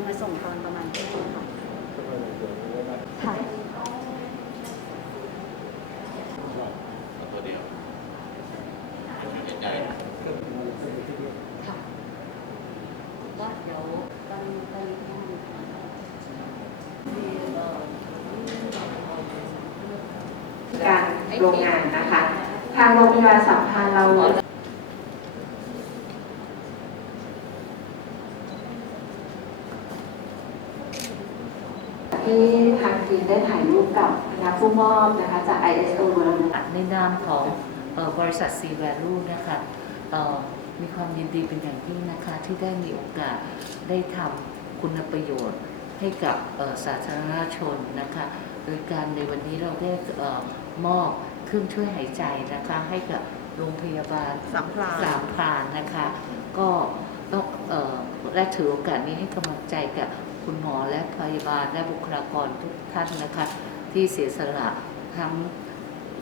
จะมาส่งตอนประมาณเที่ยงค่ะค่ะตัวเดียวใจค่ะว่าเดี๋ยวตอนตอนนี้ยังการโรงงานนะคะ ทางโรงพยาบาลสัมพันธ์เรา ที่ทางทีมได้ถ่ายรูปกับคณะผู้มอบนะคะจาก ISO แล้วนะในนามของเอ่อบริษัท C Value นะคะเอ่อมีความยินดีเป็นอย่างยิ่งนะคะที่ได้มีโอกาสได้ทำคุณประโยชน์ให้กับเอ่อสาธารณชนนะคะโดยการในวันนี้เราได้เอ่อมอบเครื่องช่วยหายใจนะคะให้กับโรงพยาบาลสามพรานสามพรานนะคะ ก็ ต้องและถือโอกาสนี้ให้กำลังใจกับคุณหมอและพยาบาลและบุคลากรทุกท่านนะคะ ที่เสียสละทั้ง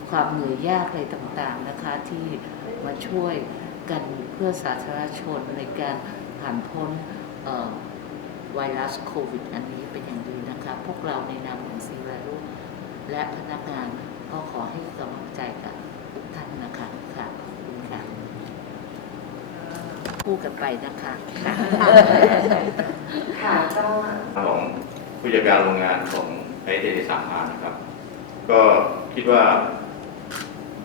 ความเหนื่อยยากอะไรต่างๆนะคะ ที่มาช่วยกันเพื่อสาธารณชนในการผ่านพ้นไวรัสโควิด อันนี้เป็นอย่างดีนะคะ พวกเราในนามของซีวารุและพนักงานก็ขอให้กำลังใจกับทุกท่านนะคะค่ะขอบคุณค่ะ พูดกันไปนะคะค่ะค่ะก็ของผู้จัดการโรงงานของไอเดนสามพานนะครับ ก็คิดว่า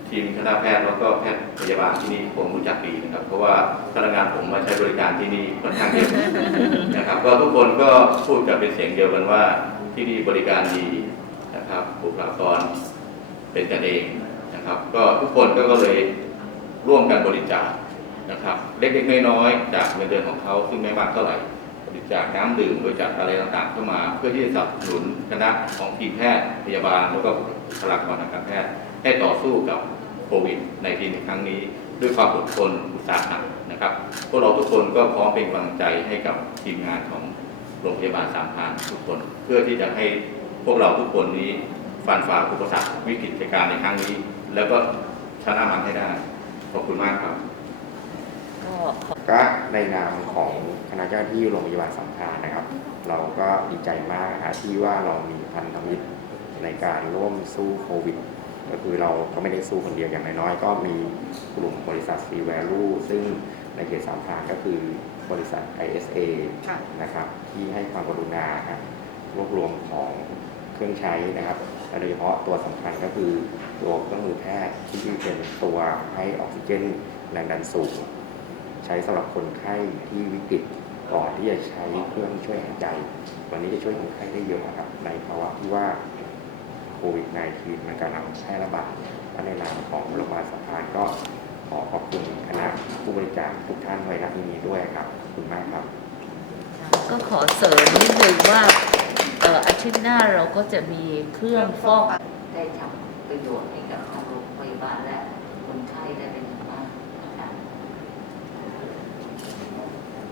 ทีมคณะแพทย์แล้วก็แพทย์พยาบาลที่นี่ผมรู้จักดีนะครับ เพราะว่าพนักงานผมมาใช้บริการที่นี่ค่อนข้างเยอะนะครับ ก็ทุกคนก็พูดกันเป็นเสียงเดียวกันว่าที่นี่บริการดีนะครับบุคลากรเป็นกันเองนะครับ ก็ทุกคนก็ก็เลยร่วมกันบริจาค นะครับเล็กๆน้อยๆจากเงินเดือนของเขาซึ่งไม่มากเท่าไหร่บริจาคน้ำดื่มบริจาคอะไรต่างๆเข้ามา เพื่อที่จะสนับสนุนคณะของทีมแพทย์พยาบาลแล้วก็บุคลากรทางการแพทย์ให้ต่อสู้กับโควิดในทีในครั้งนี้ ด้วยความอดทนอุตสาหะนะครับพวกเราทุกคนก็พร้อมเป็นกำลังใจให้กับทีมงานของโรงพยาบาลสามพานทุกคน เพื่อที่จะให้พวกเราทุกคนนี้ฟันฝ่าอุปสรรควิกฤตการณ์ในครั้งนี้ แล้วก็ชนะมันให้ได้ขอบคุณมากครับ ก็ก็ในนามของคณะเจ้าหน้าที่โรงพยาบาลสัมพันธ์นะครับ เราก็ดีใจมากนะที่ว่าเรามีพันธมิตรในการร่วมสู้โควิด ก็คือเราก็ไม่ได้สู้คนเดียวอย่างน้อยๆก็มีกลุ่มบริษัท C Value ซึ่งในเขตสามพานก็คือบริษัท ISA นะครับที่ให้ความกรุณาครับรวบรวมของเครื่องใช้นะครับโดยเฉพาะตัวสำคัญก็คือตัวเครื่องมือแพทย์ที่เป็นตัวให้ออกซิเจนแรงดันสูง ใช้สำหรับคนไข้ที่วิกฤตก่อนที่จะใช้เครื่องช่วยหายใจ วันนี้จะช่วยคนไข้ได้เยอะนะครับ ในภาวะที่ว่าโควิด -19 มันกำลังแพร่ระบาดและในนามของโรงพยาบาลสะพานก็ขอขอบคุณคณะผู้บริจาคทุกท่านไว้ณที่นี้ด้วยครับขอบคุณมากครับ ก็ขอเสริมนิดนึงว่าเอ่ออาทิตย์หน้าเราก็จะมีเครื่องฟอกได้ทำประโยชน์ให้กับทางโรงพยาบาลและคนไข้ได้เป็นอย่าง